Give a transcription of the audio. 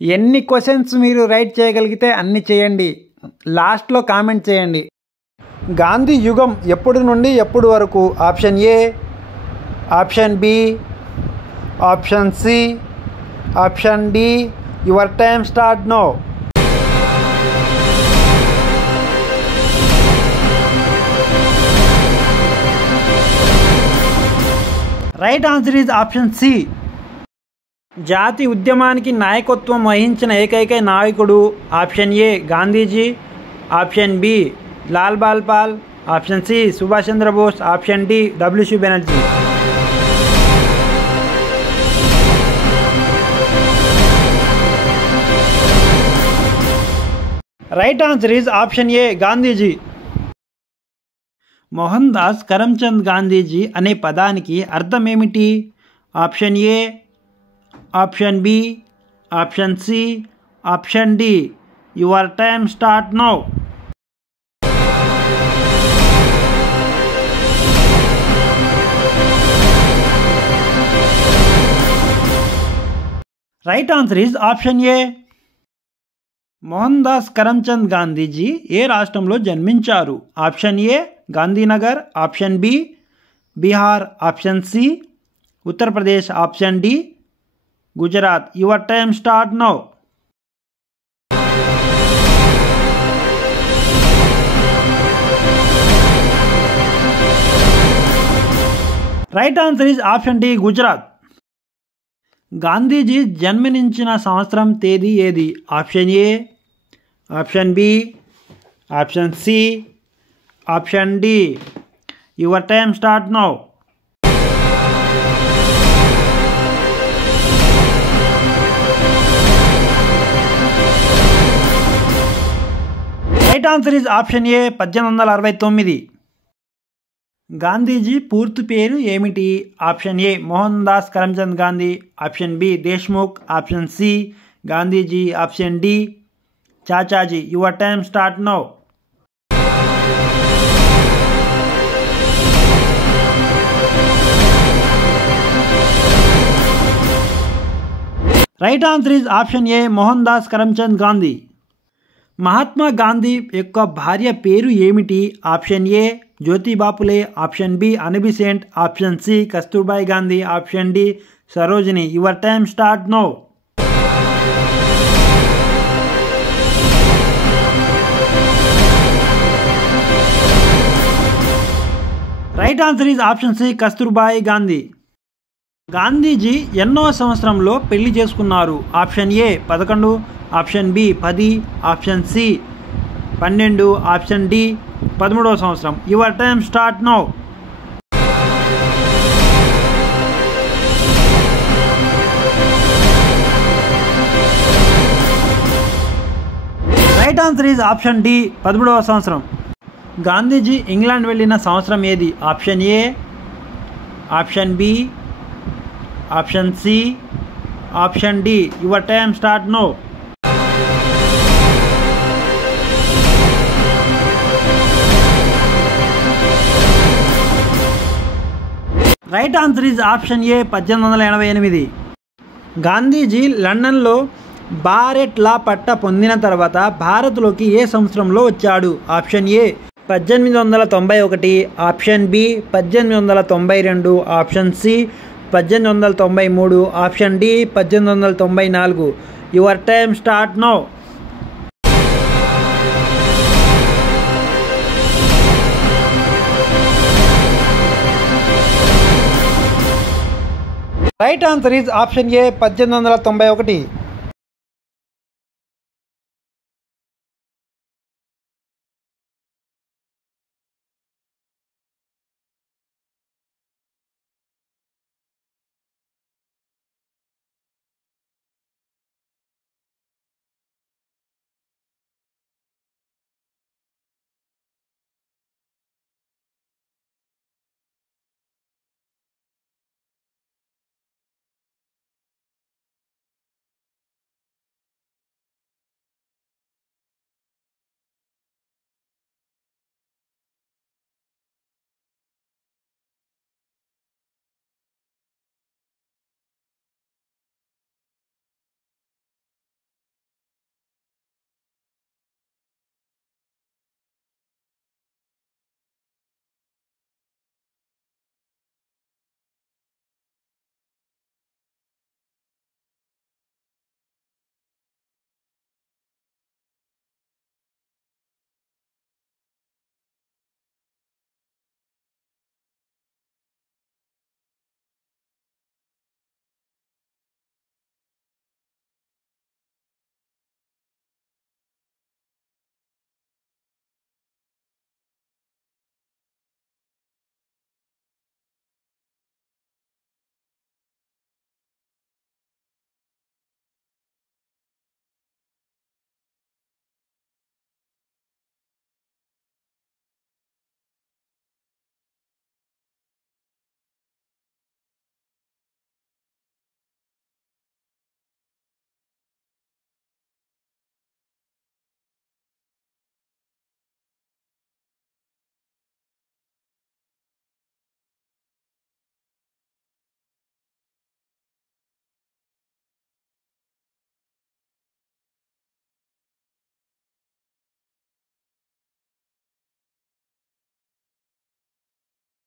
ఎన్ని క్వశ్చన్స్ మీరు రైట్ చేయగలిగితే అన్ని చేయండి. లాస్ట్లో కామెంట్ చేయండి. గాంధీ యుగం ఎప్పటి నుండి ఎప్పటి వరకు? Option A, option B, option C, option D. Your time start now. Right answer is option C. జాతి ఉద్యమానికి నాయకత్వం వహించిన ఏకైక నాయకుడు? Option A Gandhiji, option B Lal Bal Pal, option C Subhash Chandra Bose, option D W C Banerjee. Right answer is option A Gandhiji. Mohan Das Karamchand Gandhiji అనే పదానికి అర్థం ఏమిటి? Option A, option B, option C, option D. Your time start now. Right answer is option A. Mohan Das Karamchand Gandhiji ఏ రాష్ట్రంలో జన్మించారు? Option A Gandhinagar, option B Bihar, option C Uttar Pradesh, option D Gujarat. Your time start now. Right answer is option D Gujarat. Gandhiji జన్మనించిన సంవత్సరం తేదీ ఏది? Option A, option B, option C, option D. Your time start now. Right answer is option A 1869. Gandhiji పూర్తి పేరు ఏమిటి? Option A Mohan Das Karamchand Gandhi, option B Deshmukh, option C Gandhiji, option D Chachaji. Your time start now. Right answer is option A Mohan Das Karamchand Gandhi. Mahatma Gandhi యొక్క భార్య పేరు ఏమిటి? Option A Jyotiba Phule, option B Annie Besant, option C Kasturbai Gandhi, option D Sarojini. Your time start now. Right answer is option C Kasturbai Gandhi. Gandhiji ఎన్నో సంవత్సరంలో పెళ్లి చేసుకున్నారు? Option A 11, option B 10, option C 12, option D 13వ సంవత్సరం. Your time start now. Right answer is option D 13వ సంవత్సరం. Gandhiji England వెళ్ళిన సంవత్సరం ఏది? Option A, option B, option C, option D. Your time start now. Right answer is option A 1888. Gandhiji లండన్లో bar at లా పట్టా పొందిన తర్వాత భారత్లోకి ఏ సంవత్సరంలో వచ్చాడు? Option A 1891, option B 1892, option C 1893, option D 1894. Your time start now. Right answer is option A 1891.